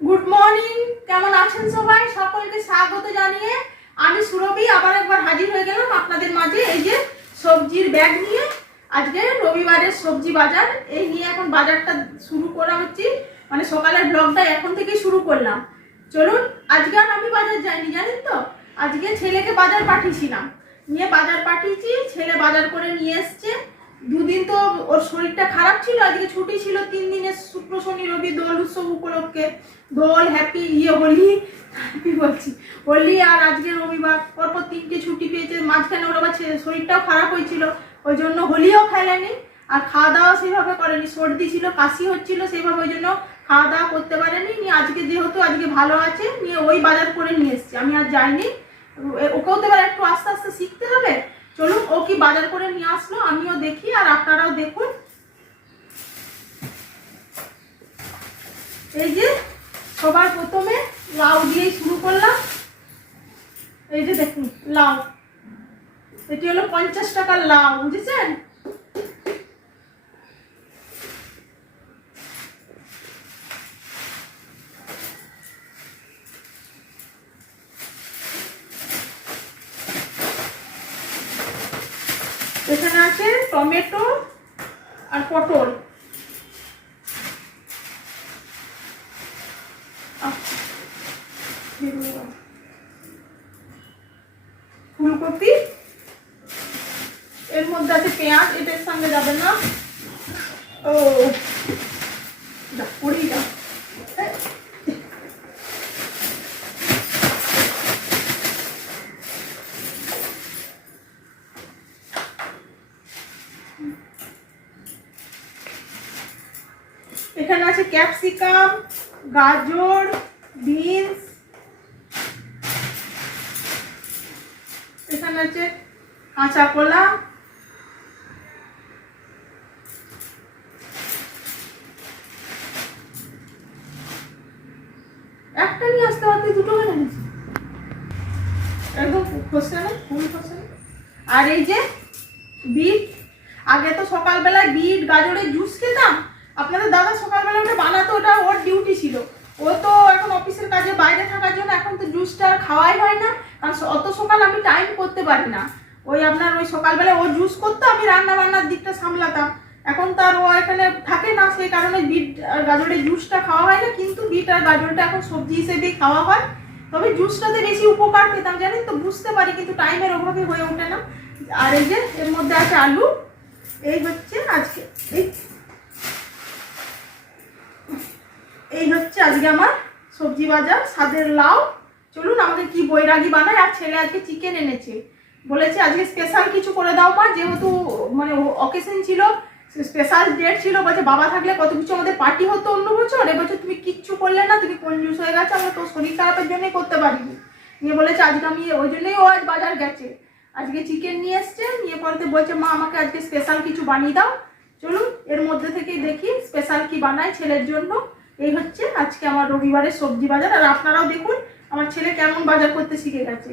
Good morning, কেমন আছেন সবাই? সকলকে স্বাগত জানিয়ে আমি সুরভি আবার একবার হাজির হয়ে গেলাম আপনাদের মাঝে। এই যে সবজির ব্যাগ নিয়ে, আজকে রবিবারের সবজি বাজার এই নিয়ে এখন বাজারটা শুরু করা হচ্ছে। মানে সকালের ব্লগটা এখন থেকেই শুরু করলাম। চলুন, আজকে আর আমি বাজার যাইনি, জানেন তো। আজকে ছেলেকে বাজার পাঠিয়েছিলাম, নিয়ে বাজার পাঠিয়েছি, ছেলে বাজার করে নিয়ে এসছে। দুদিন তো ওর শরীরটা খারাপ ছিল, আজকে ছুটি ছিল 3 দিনের, শুক্র শনি রবি দোল উৎসব উপলক্ষে। দোল হ্যাপি হোলি হ্যাপি বলছি, হোলি আর আজকে রবিবার, পরপর 3টে ছুটি পেয়েছে। মাঝখানে ওর আবার শরীরটাও খারাপ হয়েছিল, ওই জন্য হোলিও খেলেনি আর খাওয়া দাওয়া সেভাবে করেনি। সর্দি ছিল, কাশি হচ্ছিল সেভাবে, ওই জন্য খাওয়া দাওয়া করতে পারেনি। নিয়ে আজকে যেহেতু আজকে ভালো আছে, নিয়ে ওই বাজার করে নিয়ে এসছি, আমি আর যাইনি। ওকেও তো এবার একটু আস্তে আস্তে শিখতে হবে। চলুন, ও কি বাজার করে নিয়ে আসলো আমিও দেখি আর আপনারাও দেখুন। এই যে সবার প্রথমে লাউ দিয়েই শুরু করলাম। এই যে দেখুন লাউ, এটি হলো 50 টাকার লাউ, বুঝেছেন? এখানে আছে টমেটো আর পটল। ফুলকপি, এর মধ্যে আছে পেঁয়াজ, এটার সঙ্গে যাবে না। ও পড়েই যা। এখানে আছে ক্যাপসিকাম, গাজর, বিনস, এখানে আছে কাঁচা কলা, একটা নিয়ে আসতে পারতে, দুটো কেন নিয়েছি? একদম খসে না, ফুল খসে না। আর এই যে বিট, আগে তো সকালবেলায় বিট গাজরের জুস খেতাম। আপনাদের দাদা সকালবেলা ওটা বানাতো, ওটা ওর ডিউটি ছিল। ও তো এখন অফিসের কাজে বাইরে থাকার জন্য এখন তো জুসটা আর খাওয়াই হয় না, কারণ অত সকাল আমি টাইম করতে পারি না। ওই আপনার ওই সকালবেলা ও জুস করতো, আমি রান্না বান্নার দিকটা সামলাতাম। এখন তার ও এখানে থাকে না, সেই কারণে বিট আর গাজরের জুসটা খাওয়া হয় না। কিন্তু বিট আর গাজরটা এখন সবজি হিসেবেই খাওয়া হয়। তবে জুসটাতে বেশি উপকার পেতাম, জানেন তো, বুঝতে পারি, কিন্তু টাইমের অভাবে হয়ে ওঠে না। আর এই যে এর মধ্যে আছে আলু। এই হচ্ছে আজকে এই হচ্ছে আজকে আমার সবজি বাজার, স্বাদের লাউ। চলুন আমাকে কি বৈরাগী বানায়। আর ছেলে আজকে চিকেন এনেছে, বলেছে আজকে স্পেশাল কিছু করে দাও মা, যেহেতু মানে অকেশন ছিল, স্পেশাল ডেট ছিল। বলছে বাবা থাকলে কত কিছু আমাদের পার্টি হতো অন্য বছর, এবছর তুমি কিচ্ছু করলে না, তুমি কনজুস হয়ে গেছো, আমরা তোর শরীর খারাপের জন্যই করতে পারিনি। নিয়ে বলেছে আজকে আমি, ওই জন্যই ও আজ বাজার গেছে, আজকে চিকেন নিয়ে এসছে। নিয়ে পরে বলছে মা আমাকে আজকে স্পেশাল কিছু বানিয়ে দাও। চলুন এর মধ্যে থেকেই দেখি স্পেশাল কি বানায় ছেলের জন্য। এই হচ্ছে আজকে আমার রবিবারের সবজি বাজার। আর আপনারাও দেখুন আমার ছেলে কেমন বাজার করতে শিখে গেছে।